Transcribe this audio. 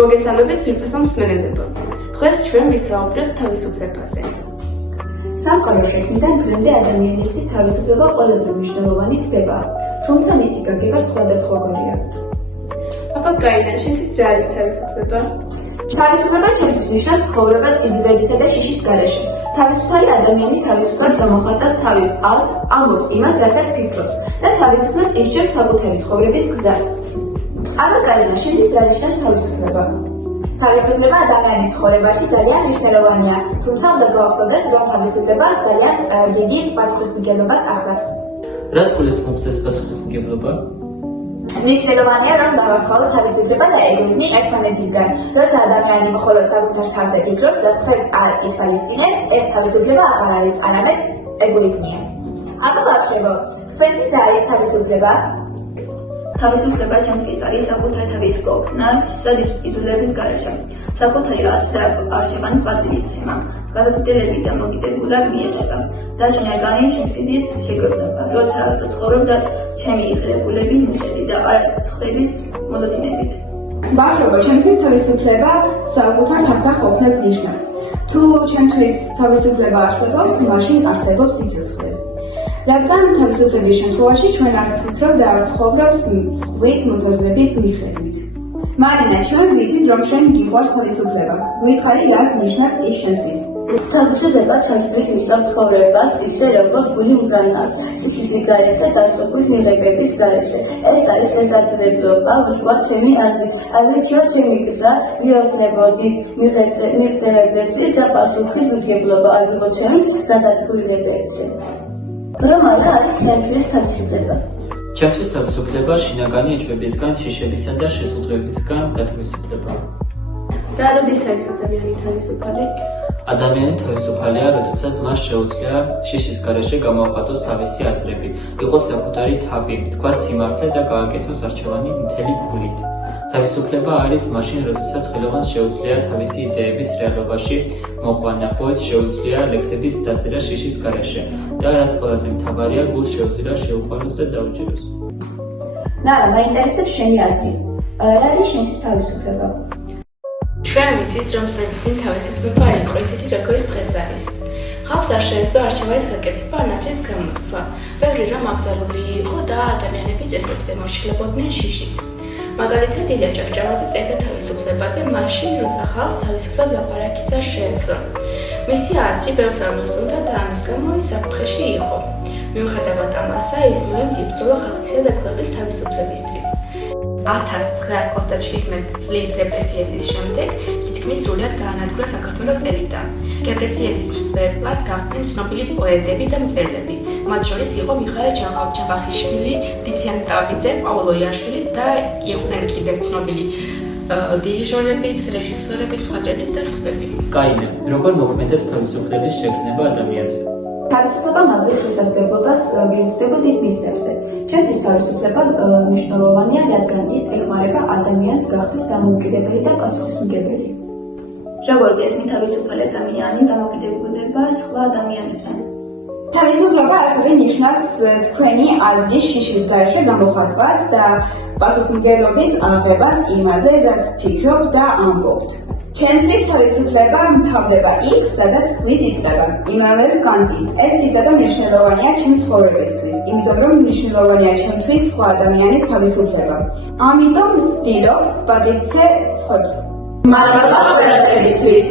მოგესალმებით ძვირფასო მსმენელებო. დღეს ჩვენ ვისაუბრებთ თავისუფლებაზე. სამყაროს შექმნიდან დღემდე ადამიანისთვის თავისუფლება ყველაზე მნიშვნელოვანი ცდებაა, თუმცა მისი გაგება სხვადასხვაგვარია. აბა გაიდან, შენთვის რა არის თავისუფლება? თავისუფლება ჩემთვის ნიშნავს ცხოვრებას იზრდებისა და შიშის გარეშე. თავისუფალი ადამიანი თავისუფლად გამოხატავს თავის ყალს, ამბობს იმას, რასაც ფიქრობს და თავისუფლად ირჩევს საკუთარი ცხოვრების გზას. აბა გაიდან, შენთვის რა ნიშნავს თავისუფლება? თავისუფლება ადამიანის ცხოვრებაში ძალიან მნიშვნელოვანია, თუმცა უნდა გავახსოვდეს, რომ თავისუფლებას ძალიან დიდი პასუხისმგებლობას ახლავს. რას გულისხმობს ეს პასუხისმგებლობა? მნიშვნელოვანია, რომ დავასხავოთ თავისუფლება და ეგოიზმი ერთმანეთისგან. როცა ადამიანი მხოლოდ საკუთარ თავს ეკითხებს და სხვებს არ ითვალისწინებს, ეს თავისუფლება აღარ არის, არამედ ეგოიზმია. აბა ბავშვებო, თქვენთვის რა არის თავისუფლება? თავისუფლება ჩემთვის არის საკუთარი თავის ყოფნა, იზოლების გარეშე. საკუთარი რაღაცა არ შეყვანის პატივისცემა, გადაწყვეტილები და მოკიდებულად მიიღება. დაჟინებული შეხედვის შეგრძნება, როცა ცხოვრობ და ჩემი ღირებულების მიხედვით და არასდროს ხრების მოლოდინებით. ბავშვებო, ჩემთვის თავისუფლება საკუთარ თავთან ყოფნას ნიშნავს. თუ ჩემთვის თავისუფლება არსებობს, მაშინ არსებობს სიცოცხლეს. რადგან თავისუფლების შემთხვევაში ჩვენ არ ვფიქრობთ და არ ცხოვრობთ სხვის მოსაზრების მიხედვით. მარინა, ჩვენ ვიცით, რომ შენ გიყვარს თავისუფლება. გვითხარი, რას ნიშნავს ის შენთვის? თავისუფლება ჩემთვის ნიშნავს ცხოვრებას ისე, როგორც გული მგრანა, შიშის გარეშე და სხვის მიღებების გარეშე. ეს არის შესაძლებლობა, ვიყვარ ჩემი აზრი, აღიჩიო ჩემი გზა, ვიოცნებოდი მიღწევებზე და პასუხისმგებლობა ავიღო ჩემს გადაწყვეტილებებზე. რომ არა არის შენთვის თავისუფლება. ჩემთვის თავისუფლება შინაგანი ეჭვებისგან, შიშებისა და შეზღუდვებისგან გათავისუფლება. და როდის არის ადამიანი თავისუფალი? ადამიანი თავისუფალია, როდესაც მას შეუძლია შიშის გარეშე გამოახატოს თავისი აზრები, იყოს საკუთარი თავი, თქვას სიმართლე და გააკეთოს არჩევანი მთელი ფულით. თავისუფლება არის მაშინ, როდესაც ხელოვანს შეუძლია თავისი იდეების რეალობაში მოყვანა, პოეტს შეუძლია ლექსების დაწერა შიშის გარეშე და რაც ყველაზე მთავარია, გულს შეუძლია შეუყვანოს და დაუჭიროს. ნარა, მაინტერესებს შენი აზრი. რა არის შენთვის თავისუფლება? ჩვენ ვიცით, რომ სამწინ თავისუფლება არ იყო ისეთი, როგორც დღეს არის. ხალხს არ შეეძლო არჩევანის გაკეთება, ნაცრის გამოთქვა. ბევრი რამ აკრძალული იყო და ადამიანები წესებზე მოშილებოდნენ შიშით. მაგალითად, ილია ჭავჭავაძე წერდა თავისუფლებაზე მაშინ, როცა ხალხს თავისუფლად ლაპარაკიც არ შეეძლო. მისი აზრი ბევრს არ მოსუნდა და ამის გამო ის საფრთხეში იყო. მიუხედავად ამასა, ის მოემს იბრძოლა ხალხისა და ქვეყნის თავისუფლებისთვის. 1927 წლის რეპრესიების შემდეგ თითქმის სრულად გაანადგურა საქართველოს ელიტა. რეპრესიების მსხვერპლად გახდნენ ცნობილი პოეტები და მწერლები. მათ შორის იყო მიხაელ ჯავახიშვილი, დიციან ტაბიძე, პაოლო იაშვილი და იყვნენ კიდევ ცნობილი დირიჟორებიც, რეჟისორებიც, მხატვრებიც და სხვები. გაინა, როგორ მოქმედებს თავისუფლების შეგრძნება ადამიანზე? თავისუფლება მასზე შესაძლებლობას მიუძღვება დიდ მიზნებზე. ჩემთვის თავისუფლება მნიშვნელოვანია, რადგან ის ეხმარება ადამიანს გახდეს დამოუკიდებელი და პასუხისმგებელი. როგორ გესმის თავისუფალი ადამიანი დამოკიდებულება სხვა ადამიანებთან? თავისუფლება ასევე ნიშნავს თქვენი აზრის შიშის გარეშე გამოხატვას და პასუხისმგებლობის აღებას იმაზე, რაც ფიქრობთ და ამბობთ. ჩემთვის თავისუფლება მთავრდება იქ, სადაც ხვის იწყება. იმანუელ კანტი. ეს ციტატა მნიშვნელოვანია ჩემ ცხოვრებისთვის, იმიტომ რომ მნიშვნელოვანია ჩემთვის სხვა ადამიანის თავისუფლება. ამიტომ ვცდილობ პატივცე სხვებს. მადლობა ყველაფერისთვის.